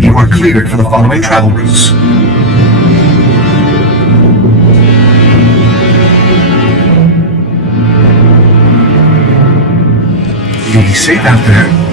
You are cleared for the following travel routes. Be safe out there.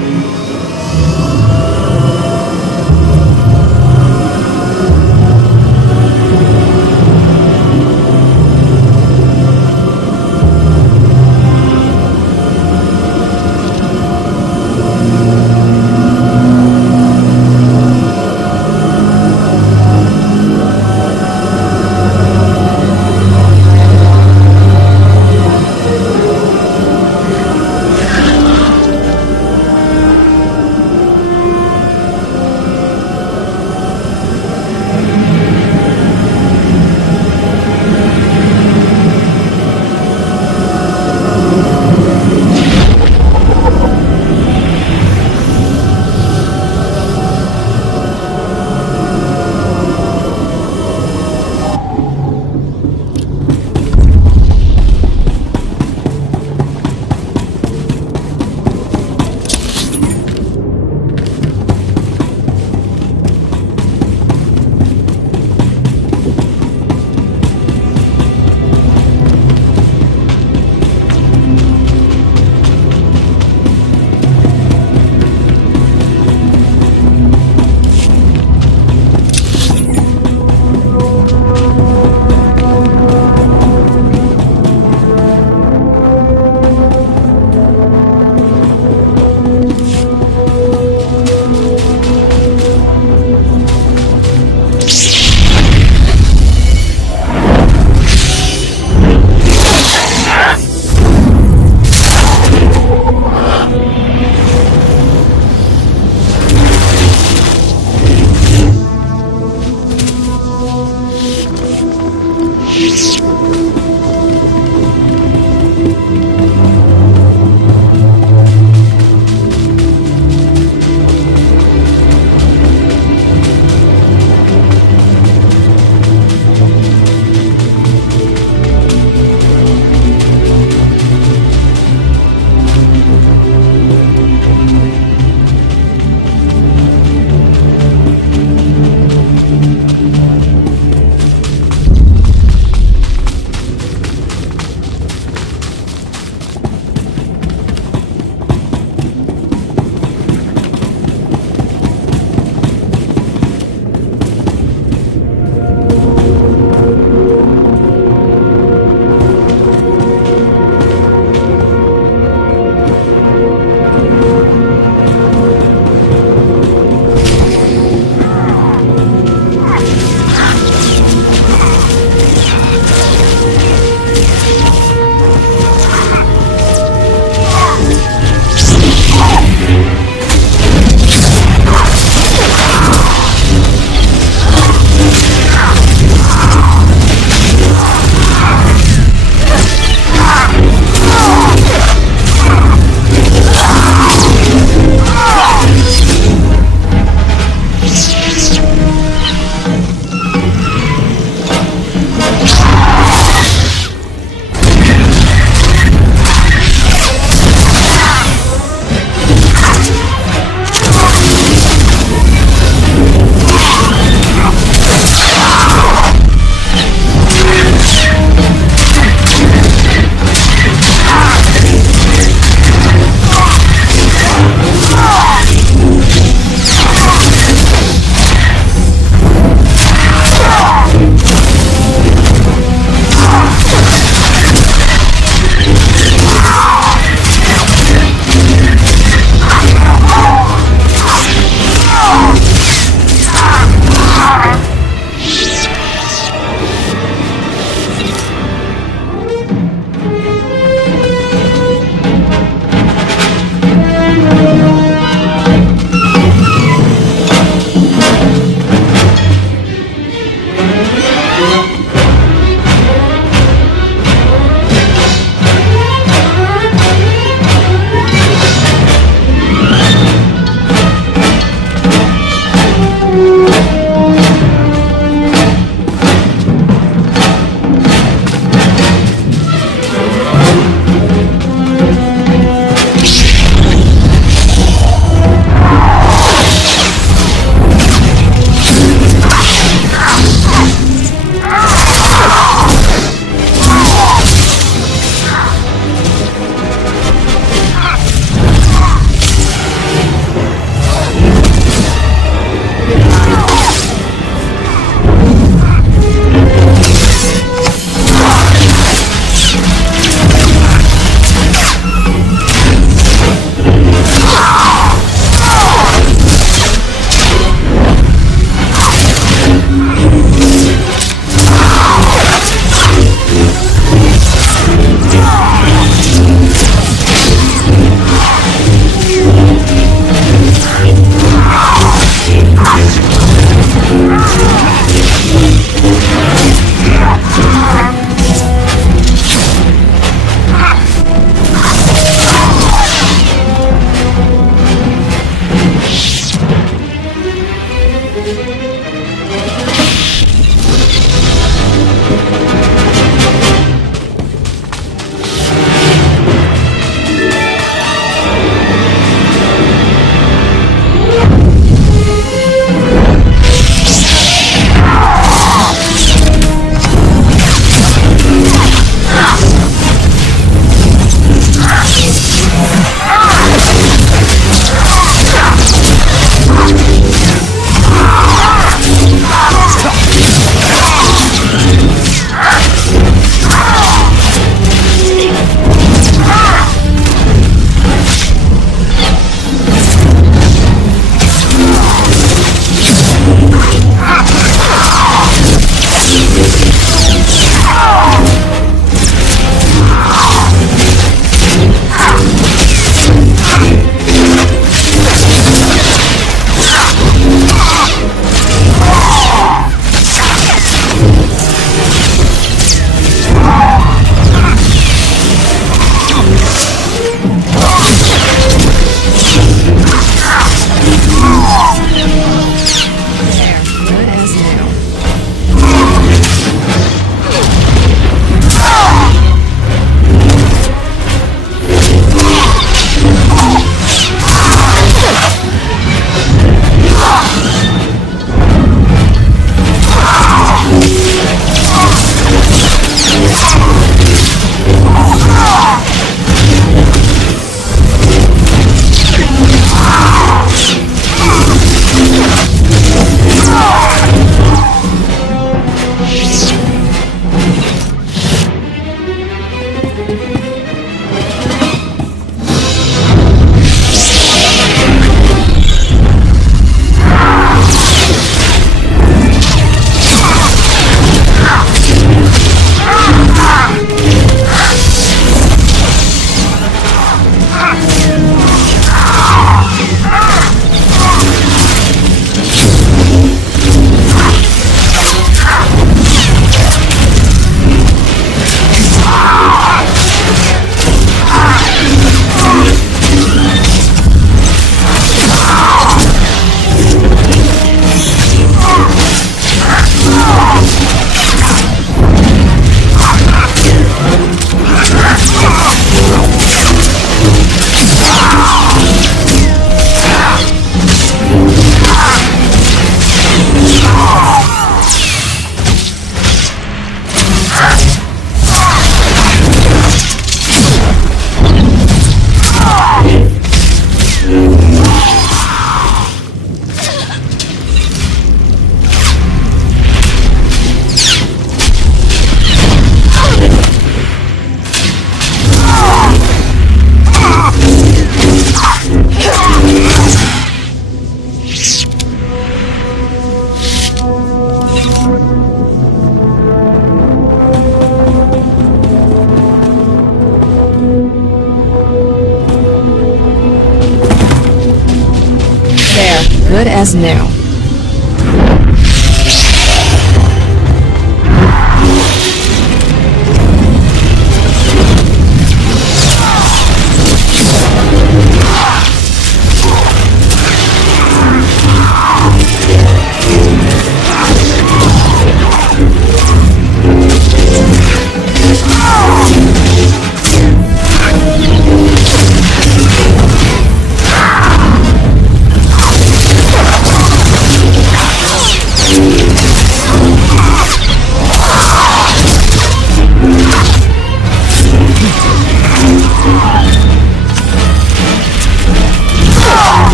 good as new.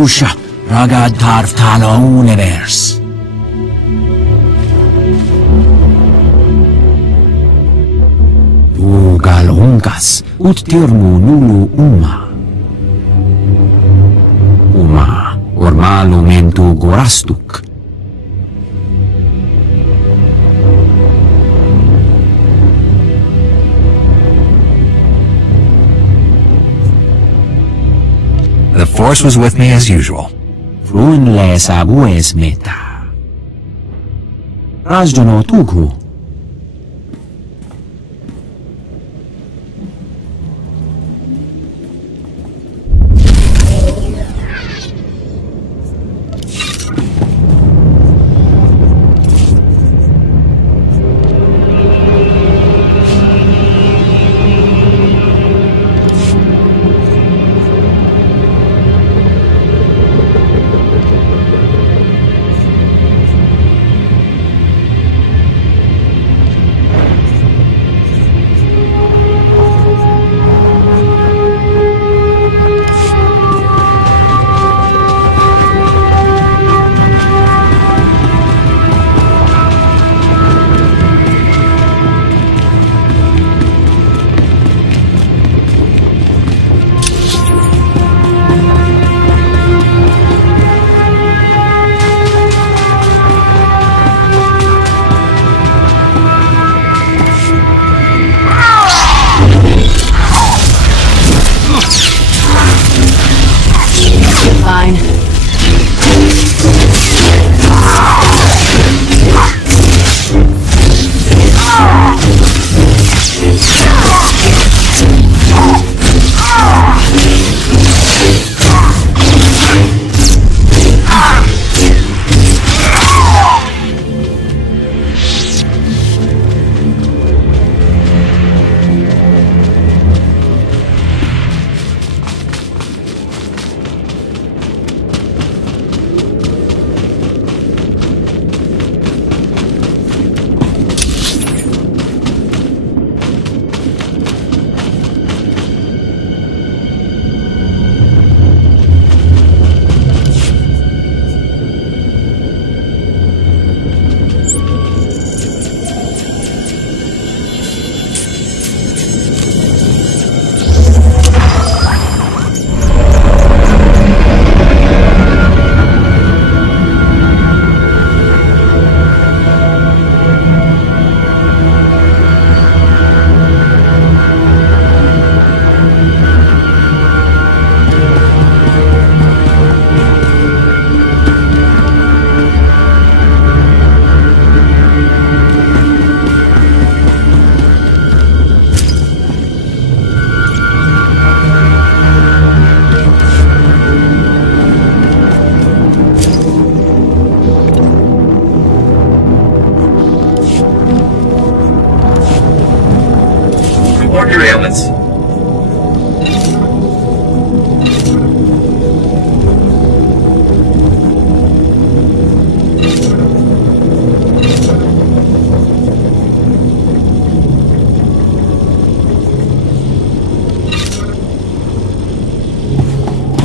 kusha ragad tarftala univers. Ugal unkas ut tirmu nulu uma. Uma ormalu mentu gorastuk. The Force was with me as usual. Frun les abues meta. Razjono tugu.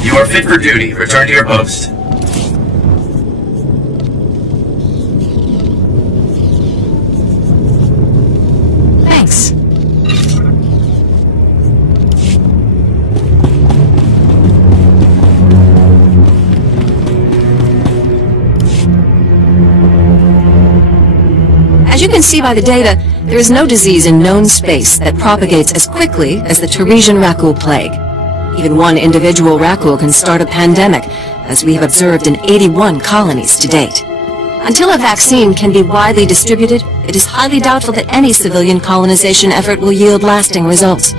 You are fit for duty. Return to your post. Thanks. As you can see by the data, there is no disease in known space that propagates as quickly as the Teresian Rakul plague. Even one individual Rakul can start a pandemic, as we have observed in 81 colonies to date. Until a vaccine can be widely distributed, it is highly doubtful that any civilian colonization effort will yield lasting results.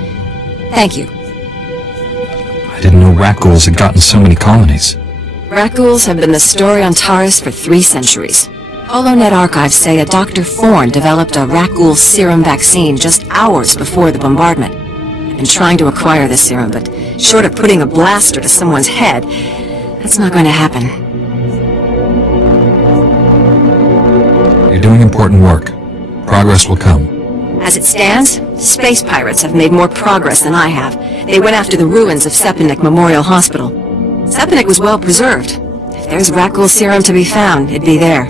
Thank you. I didn't know Rakuls had gotten so many colonies. Rakuls have been the story on Taris for 3 centuries. HoloNet archives say a Dr. Thorne developed a Rakul serum vaccine just hours before the bombardment. I've been trying to acquire the serum, but short of putting a blaster to someone's head, that's not going to happen. You're doing important work. Progress will come. As it stands, space pirates have made more progress than I have. They went after the ruins of Sepanik Memorial Hospital. Sepanik was well preserved. If there's Rakul serum to be found, it'd be there.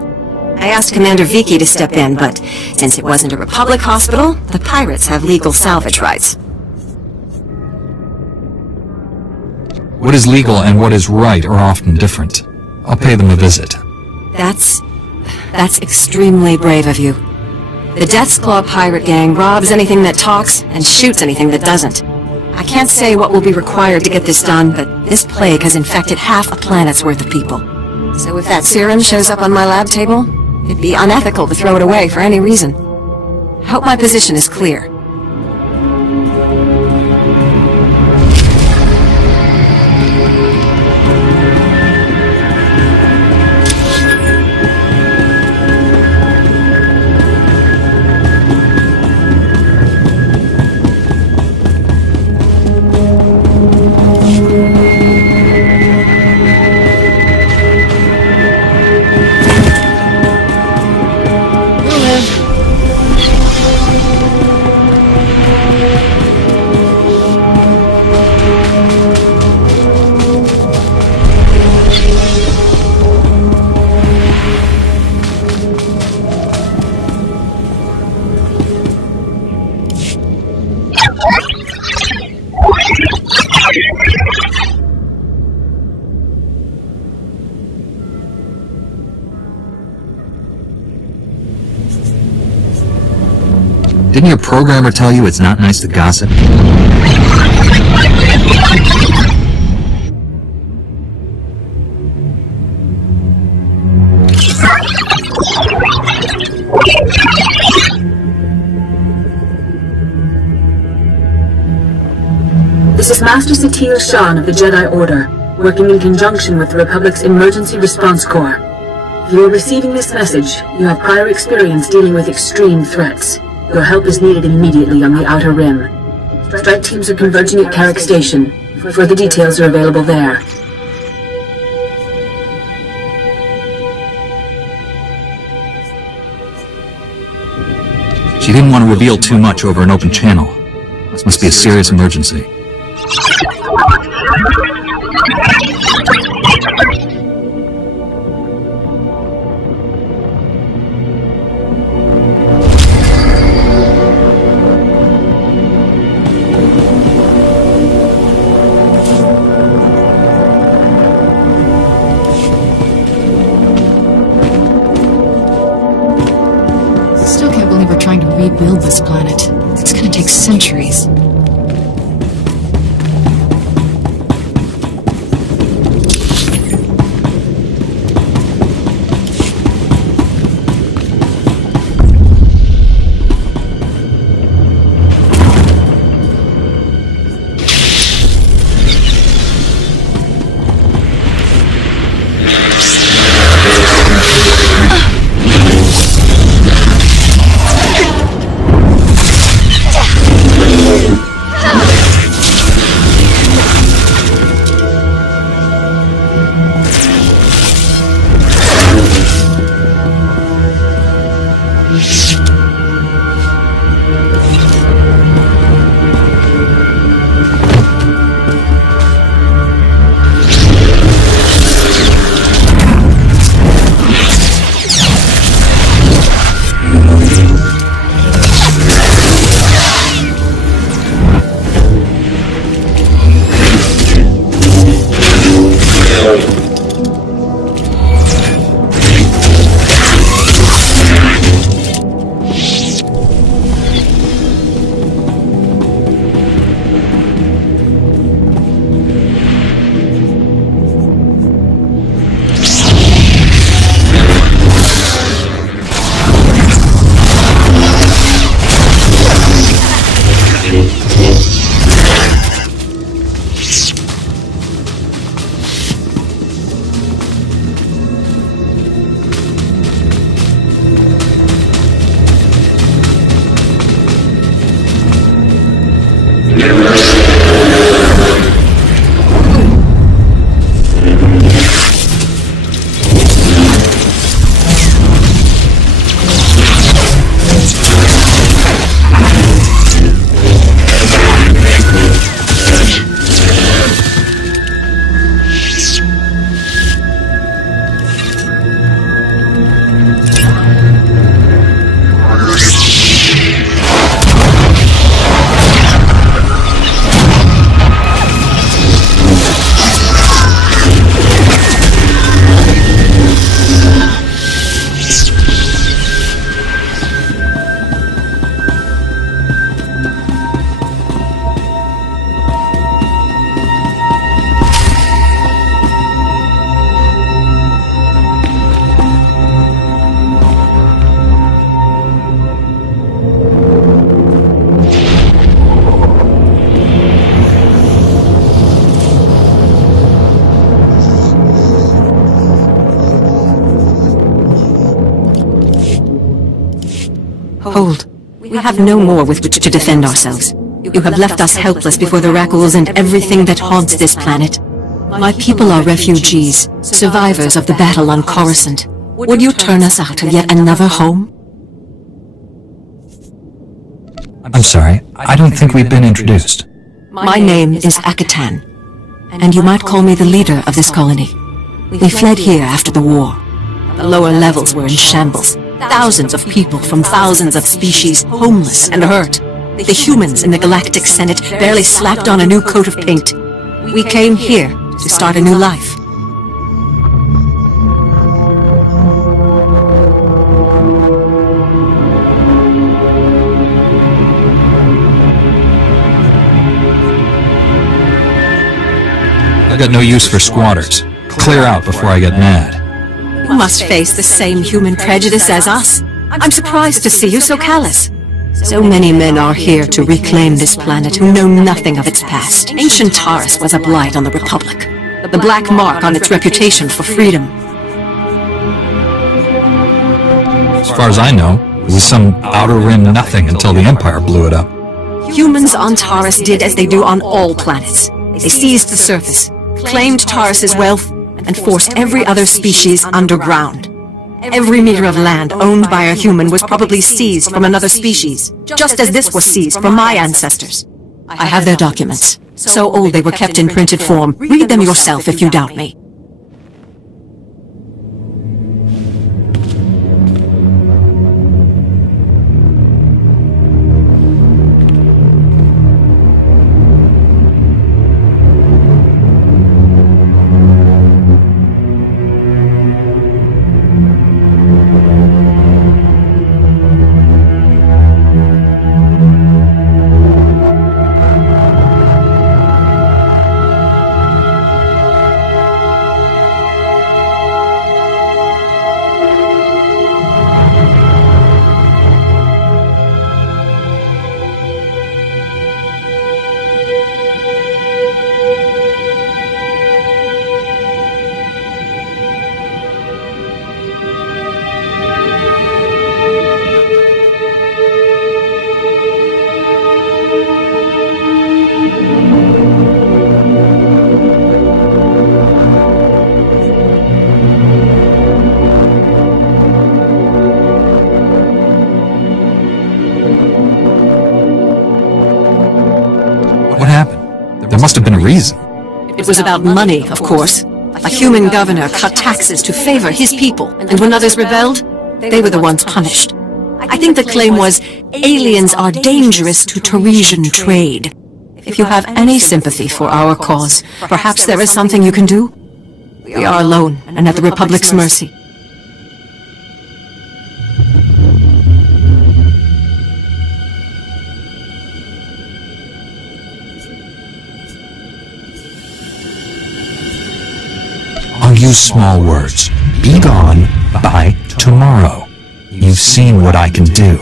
I asked Commander Viki to step in, but since it wasn't a Republic hospital, the pirates have legal salvage rights. What is legal and what is right are often different. I'll pay them a visit. That's extremely brave of you. The Death's Claw pirate gang robs anything that talks and shoots anything that doesn't. I can't say what will be required to get this done, but this plague has infected half a planet's worth of people. So if that serum shows up on my lab table, it'd be unethical to throw it away for any reason. I hope my position is clear. Didn't your programmer tell you it's not nice to gossip? This is Master Satil Shan of the Jedi Order, working in conjunction with the Republic's Emergency Response Corps. If you are receiving this message, you have prior experience dealing with extreme threats. Your help is needed immediately on the Outer Rim. Strike teams are converging at Carrick Station. Further details are available there. She didn't want to reveal too much over an open channel. This must be a serious emergency. Still can't believe we're trying to rebuild this planet. It's gonna take centuries. Behold, we have no more with which to defend ourselves. You have left us helpless before the Rakuls and everything that haunts this planet. My people are refugees, survivors of the battle on Coruscant. Would you turn us out of yet another home? I'm sorry, I don't think we've been introduced. My name is Akatan, and you might call me the leader of this colony. We fled here after the war. The lower levels were in shambles. Thousands of people from thousands of species, homeless and hurt. The humans in the Galactic Senate barely slapped on a new coat of paint. We came here to start a new life. I've got no use for squatters. Clear out before I get mad. You must face the same human prejudice as us. I'm surprised to see you so callous. So many men are here to reclaim this planet who know nothing of its past. Ancient Taurus was a blight on the Republic, the black mark on its reputation for freedom. As far as I know, it was some outer rim nothing until the Empire blew it up. Humans on Taurus did as they do on all planets. They seized the surface, claimed Taurus's wealth, and forced every other species underground. Every meter of land owned by a human was probably seized from another species, just as this was seized from my ancestors. I have their documents. So old they were kept in printed form. Read them yourself if you doubt me. There must have been a reason. It was about money, of course. A human governor cut taxes to favor his people, and when others rebelled, they were the ones punished. I think the claim was, aliens are dangerous to Teresian trade. If you have any sympathy for our cause, perhaps there is something you can do? We are alone and at the Republic's mercy. I'll use small words. Be gone by tomorrow. You've seen what I can do.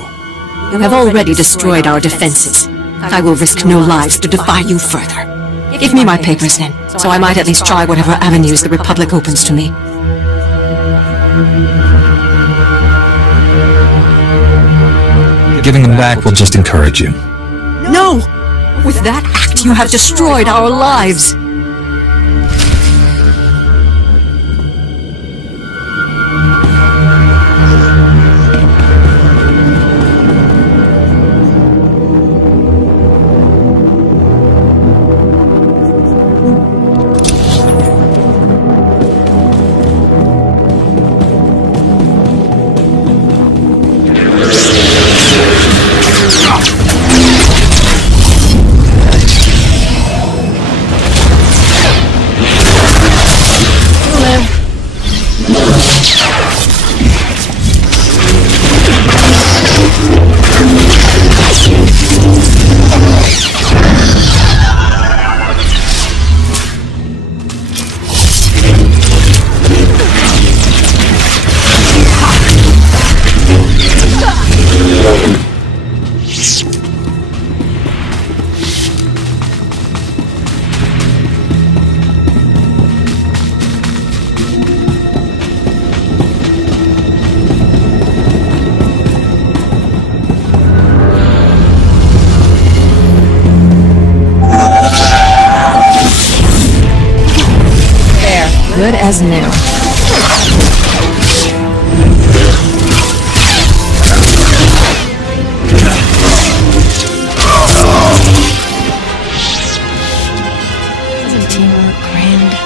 You have already destroyed our defenses. I will risk no lives to defy you further. Give me my papers then, so I might at least try whatever avenues the Republic opens to me. Giving them back will just encourage you. No! With that act, you have destroyed our lives! as new. Doesn't teamwork grand?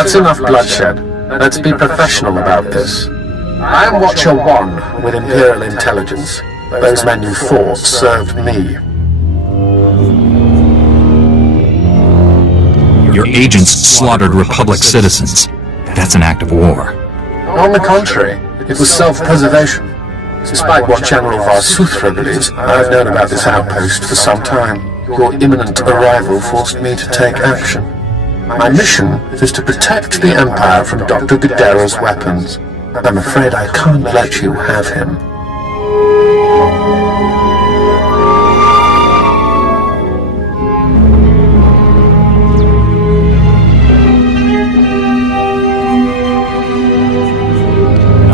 That's enough bloodshed. Let's be professional about this. I am Watcher 1 with Imperial Intelligence. Those men you fought served me. Your agents slaughtered Republic citizens. That's an act of war. On the contrary, it was self-preservation. Despite what General Varsuthra believes, I've known about this outpost for some time. Your imminent arrival forced me to take action. My mission is to protect the Empire from Dr. Gadera's weapons. I'm afraid I can't let you have him.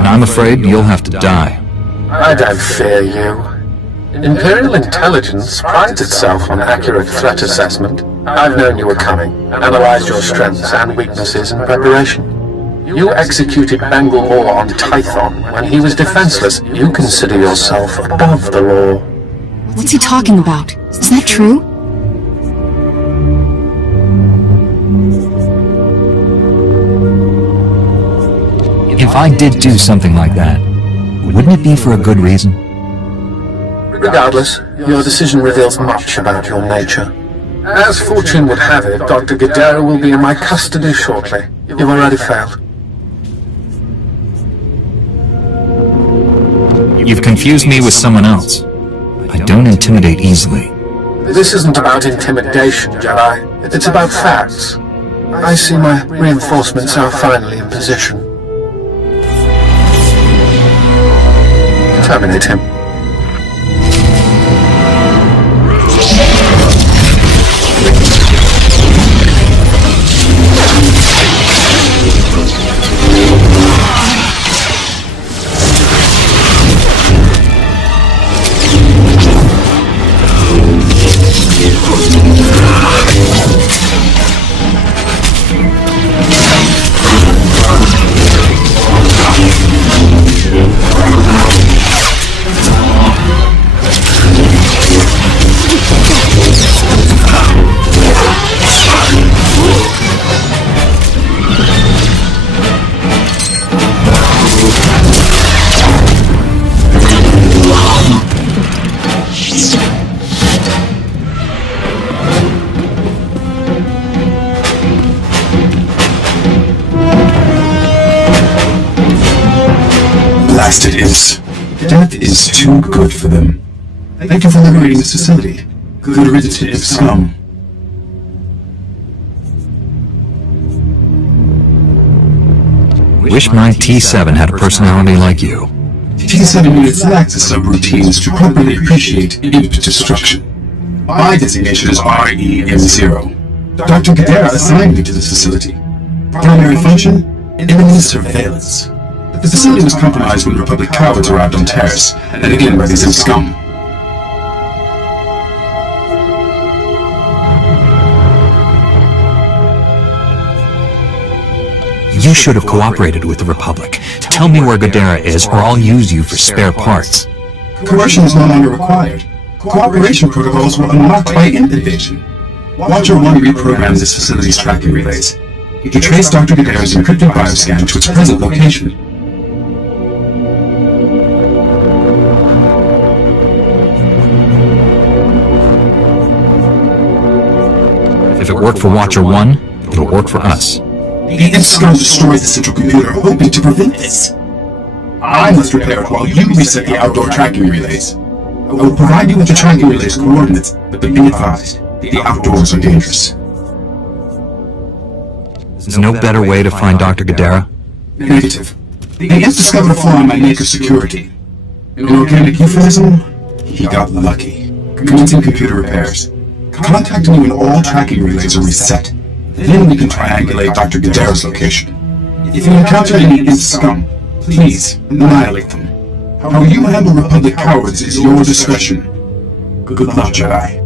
I'm afraid you'll have to die. I don't fear you. Imperial Intelligence prides itself on accurate threat assessment. I've known you were coming, analyzed your strengths and weaknesses in preparation. You executed Bengal Moore on Tython when he was defenseless. You consider yourself above the law. What's he talking about? Is that true? If I did do something like that, wouldn't it be for a good reason? Regardless, your decision reveals much about your nature. As fortune would have it, Dr. Gadera will be in my custody shortly. You've already failed. You've confused me with someone else. I don't intimidate easily. This isn't about intimidation, Jedi. It's about facts. I see my reinforcements are finally in position. Terminate him. Blast it is. Death is too good for them. Thank you for liberating this facility. Good riddance to scum. Wish my T7 had a personality like you. T7 units lack the subroutines to properly appreciate imp destruction. My designation is REM0. Dr. Gadera assigned me to this facility. Primary function? Enemy surveillance. The facility was compromised when Republic cowards arrived on Terrace, and again by these scum. You should have cooperated with the Republic. Tell me where Gadera is, or I'll use you for spare parts. Coercion is no longer required. Cooperation protocols were unlocked by imp invasion. Watcher 1 reprogrammed this facility's tracking relays. He traced Dr. Gadera's encrypted bioscan to its present location. If it worked for Watcher 1, it'll work for us. The imp scum destroyed the central computer, hoping to prevent this. I must repair it while you reset the outdoor tracking relays. I will provide you with the tracking relays coordinates, but be advised, the outdoors are dangerous. There's no better way to find Dr. Gadera? Negative. The imp discovered a flaw in my maker's security. In organic euphemism, he got lucky. Commencing computer repairs. Contact me when all tracking relays are reset. Then we can triangulate Dr. Gadera's location. If you encounter any imp scum, please annihilate them. How you handle Republic cowards is your discretion. Good luck, Jedi.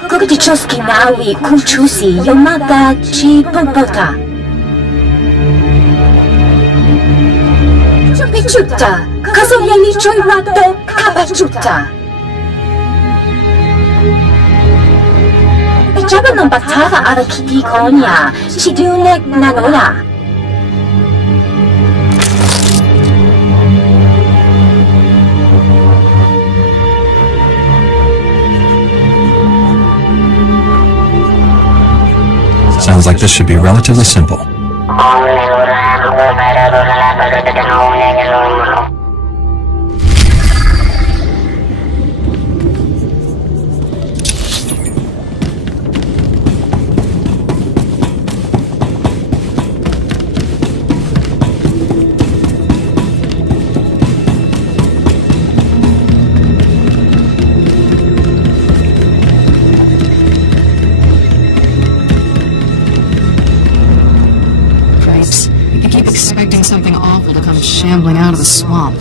Kukutichoski nawi kumchusi yomaga chi pompota. Chupichuta, kasoyani choy rato kapachuta. Ijaba no batava ara kiki konya, chidune nanoya. Sounds like this should be relatively simple. Expecting something awful to come shambling out of the swamp.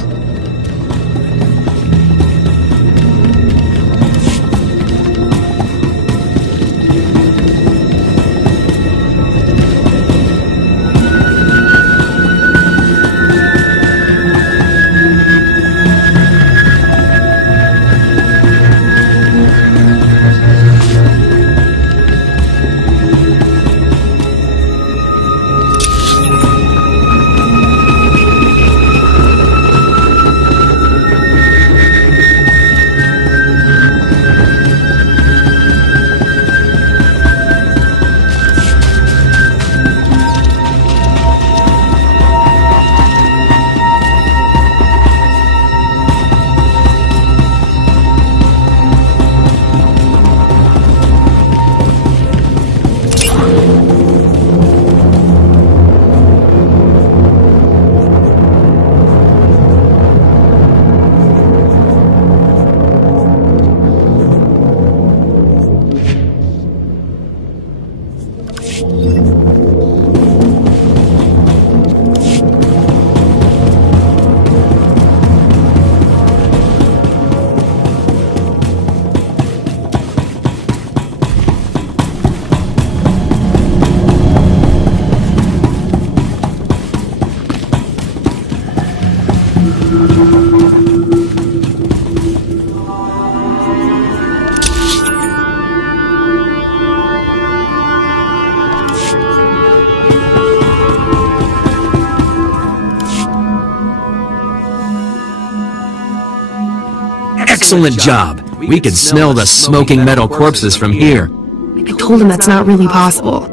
Excellent job. We can smell the smoking metal corpses from here. I told him that's not really possible.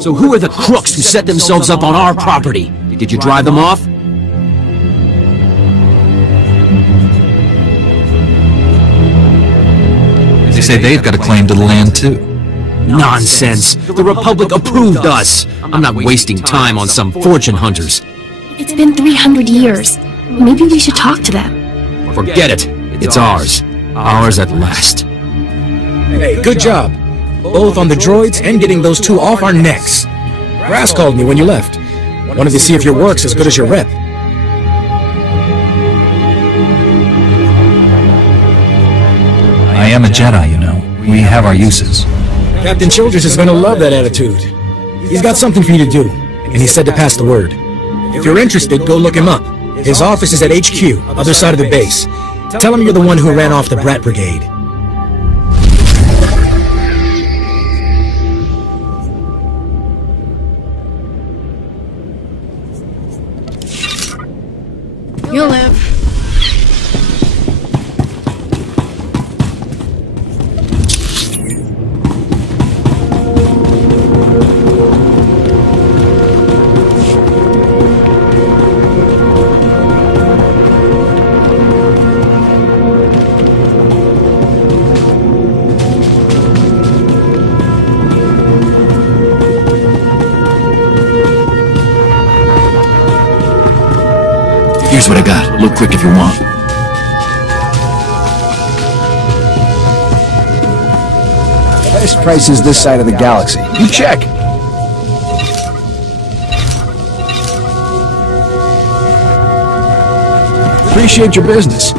So who are the crooks who set themselves up on our property? Did you drive them off? They say they've got a claim to the land too. Nonsense! The Republic approved us! I'm not wasting time on some fortune hunters. It's been 300 years. Maybe we should talk to them. Forget it. It's ours. Ours at last. Hey, good job. Both on the droids and getting those two off our necks. Brass called me when you left. Wanted to see if your work's as good as your rep. I am a Jedi, you know. We have our uses. Captain Childress is gonna love that attitude. He's got something for you to do, and he said to pass the word. If you're interested, go look him up. His office is at HQ, other side of the base. Tell him you're the one who ran off the Brat Brigade. You'll live. Here's what I got. Look quick if you want. Best prices this side of the galaxy. You check. Appreciate your business.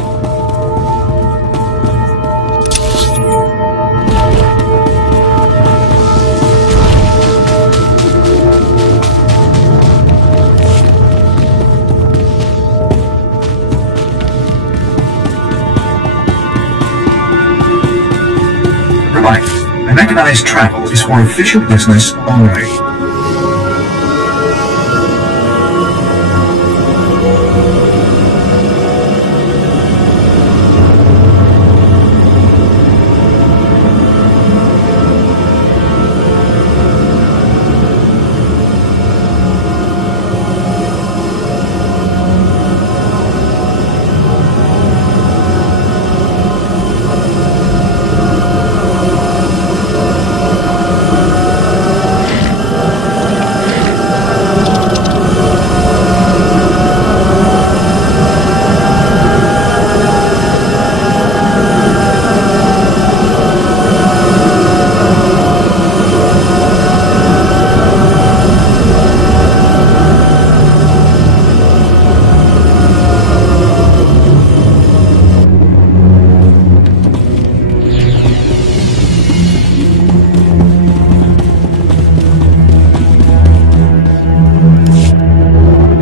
flight. Mechanized travel is for official business only.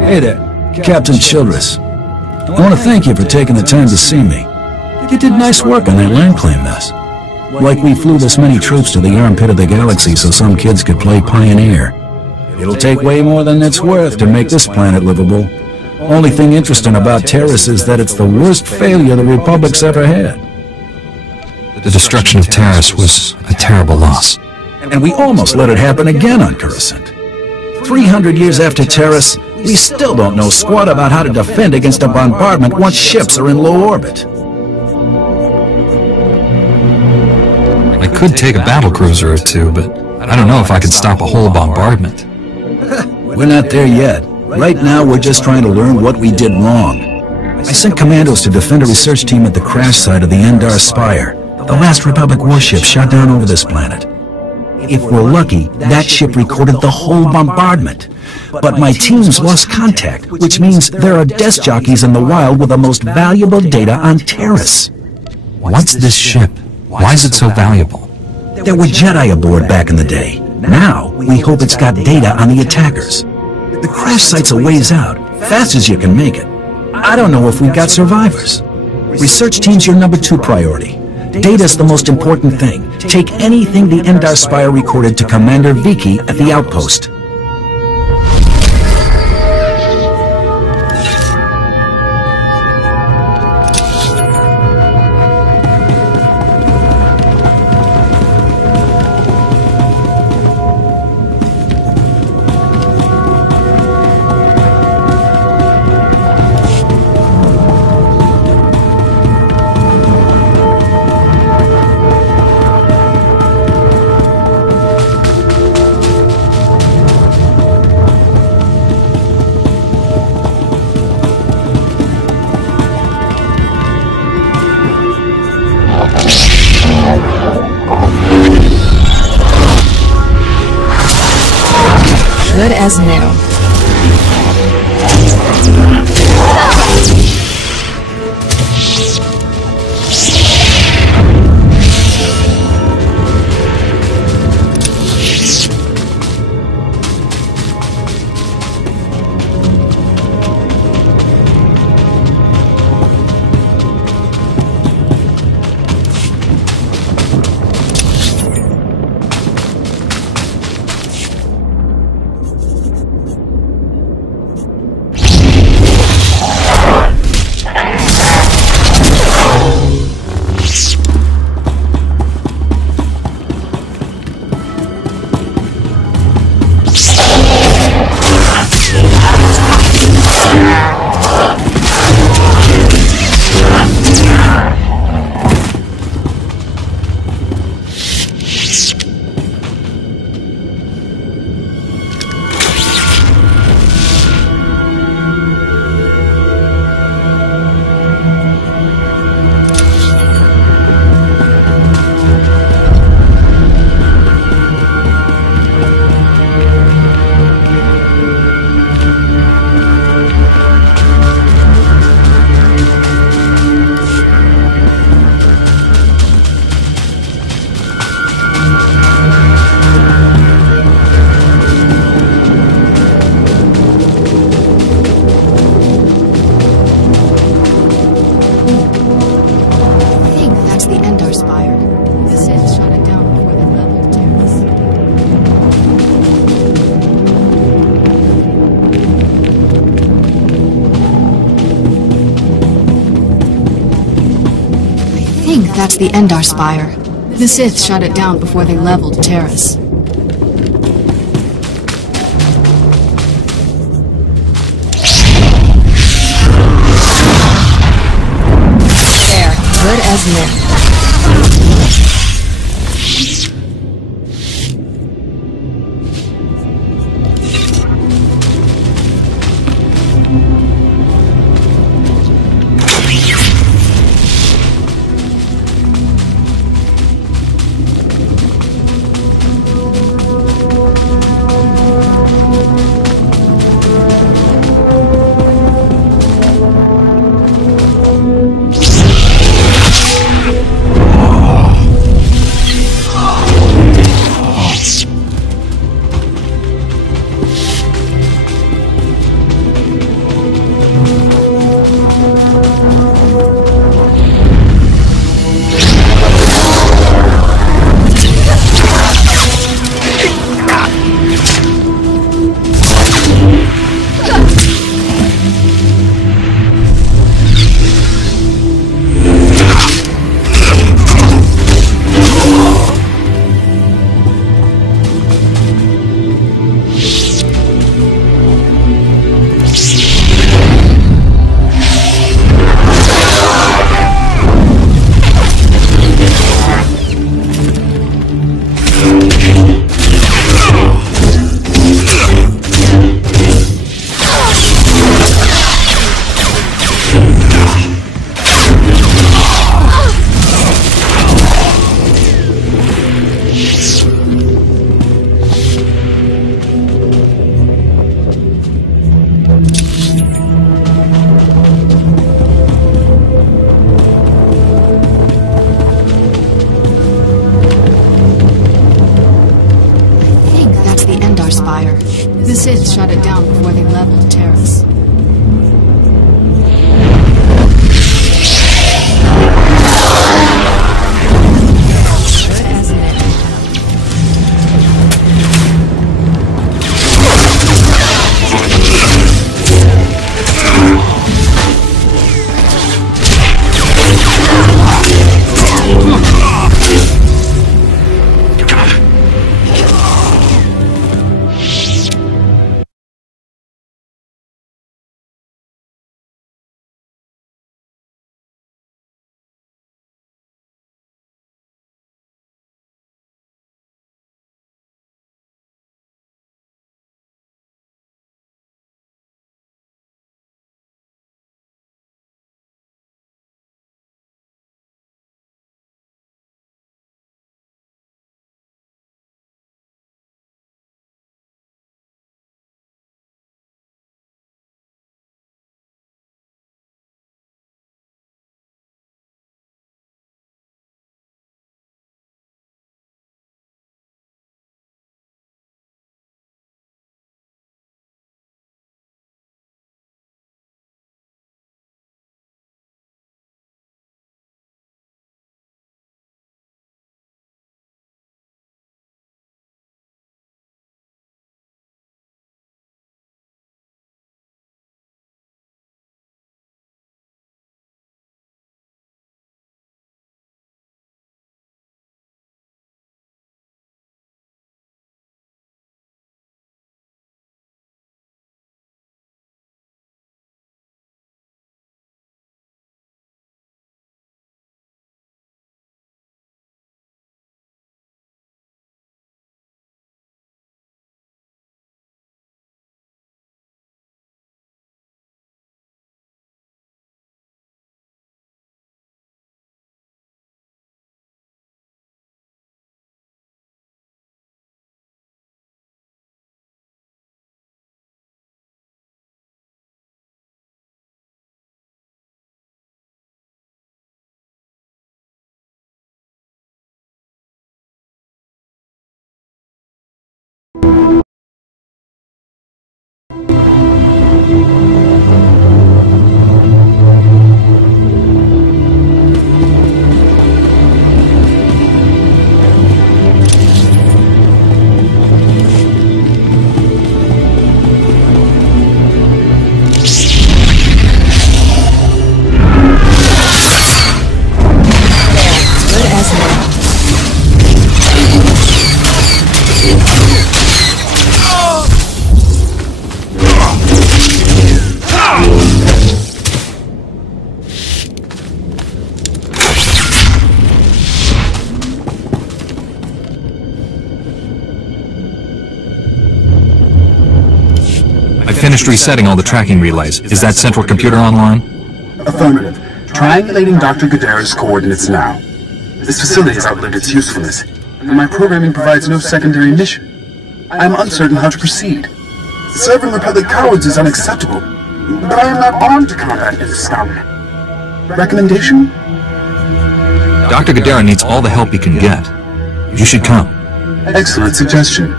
Hey there, Captain Childress. I want to thank you for taking the time to see me. You did nice work on that land claim mess. Like we flew this many troops to the armpit of the galaxy so some kids could play pioneer. It'll take way more than it's worth to make this planet livable. Only thing interesting about Terrace is that it's the worst failure the Republic's ever had. The destruction of Terrace was a terrible loss. And we almost let it happen again on Coruscant. 300 years after Terrace, we still don't know squat about how to defend against a bombardment once ships are in low orbit. I could take a battlecruiser or two, but I don't know if I could stop a whole bombardment. We're not there yet. Right now, we're just trying to learn what we did wrong. I sent commandos to defend a research team at the crash site of the Endar Spire, the last Republic warship shot down over this planet. If we're lucky, that ship recorded the whole bombardment. But my team's lost contact, which means there are desk jockeys in the wild with the most valuable data on Terrace. What's this ship? Why is it so valuable? There were Jedi aboard back in the day. Now, we hope it's got data on the attackers. The crash site's a ways out, fast as you can make it. I don't know if we've got survivors. Research team's your number 2 priority. Data's the most important thing. Take anything the Endar Spire recorded to Commander Viki at the outpost. Good as new. That's the Endar Spire. The Sith shot it down before they leveled Terrace. There, good as new. finished resetting all the tracking relays. Is that central computer online? Affirmative. Triangulating Dr. Gadara's coordinates now. This facility has outlived its usefulness, and my programming provides no secondary mission. I am uncertain how to proceed. Serving Republic cowards is unacceptable, but I am not armed to combat this scum. Recommendation? Dr. Gadara needs all the help he can get. You should come. Excellent suggestion.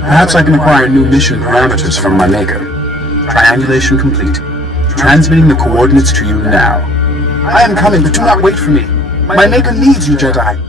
Perhaps I can acquire new mission parameters from my maker. Triangulation complete. Transmitting the coordinates to you now. I am coming, but do not wait for me. My maker needs you, Jedi.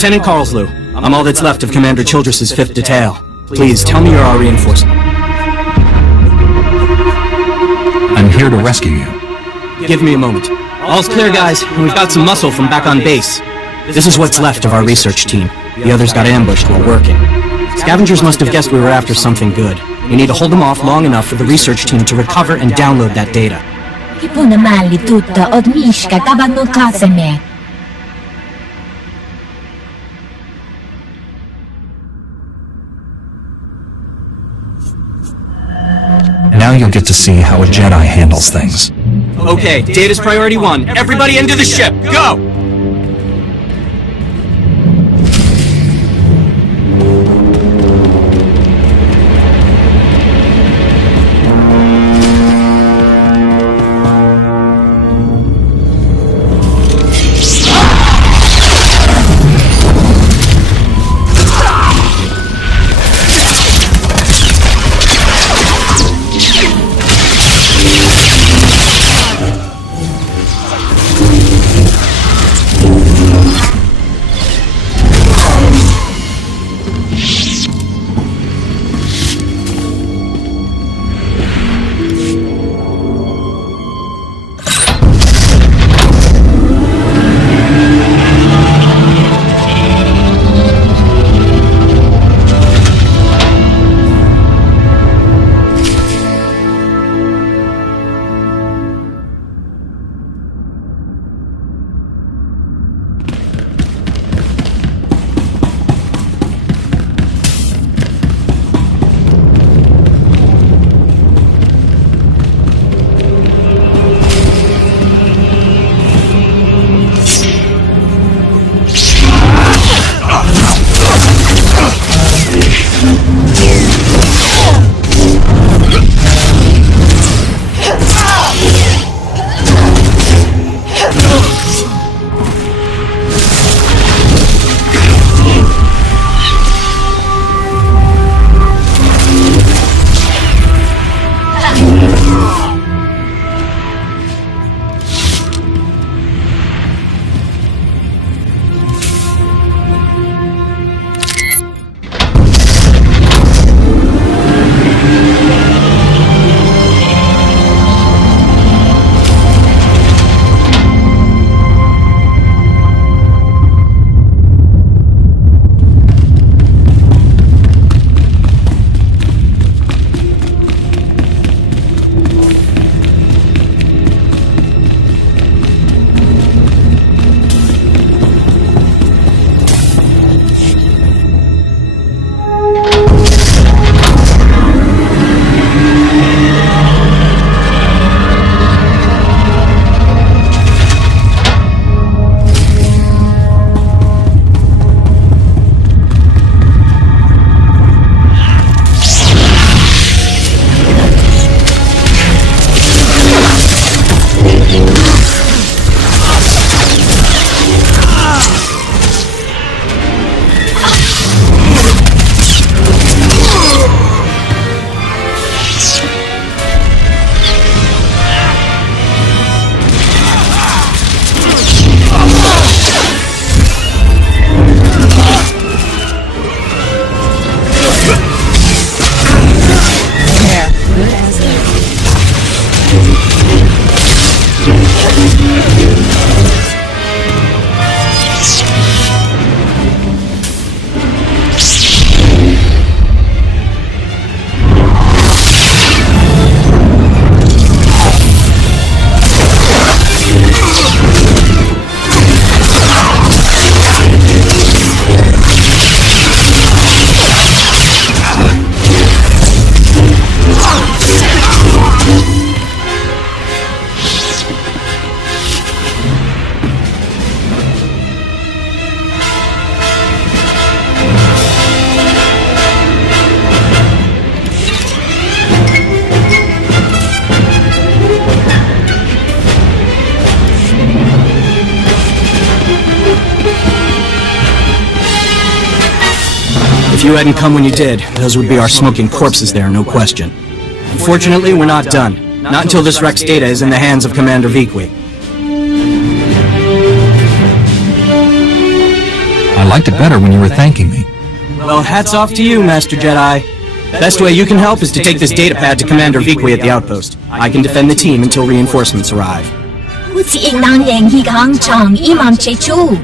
Lieutenant Carlslew, I'm all that's left of Commander Childress's 5th Detail. Please, tell me you're our reinforcement. I'm here to rescue you. Give me a moment. All's clear, guys, and we've got some muscle from back on base. This is what's left of our research team. The others got ambushed while working. Scavengers must have guessed we were after something good. We need to hold them off long enough for the research team to recover and download that data. Tipo naman li tutta od miszka kabag no kaseme. Now you'll get to see how a Jedi handles things. Okay, data's priority 1. Everybody into the ship! Go! If you hadn't come when you did, those would be our smoking corpses there, no question. Unfortunately, we're not done. Not until this Rex data is in the hands of Commander Viqui. I liked it better when you were thanking me. Well, hats off to you, Master Jedi. Best way you can help is to take this data pad to Commander Viqui at the outpost. I can defend the team until reinforcements arrive. 好似亦能贏而講場，以望住住。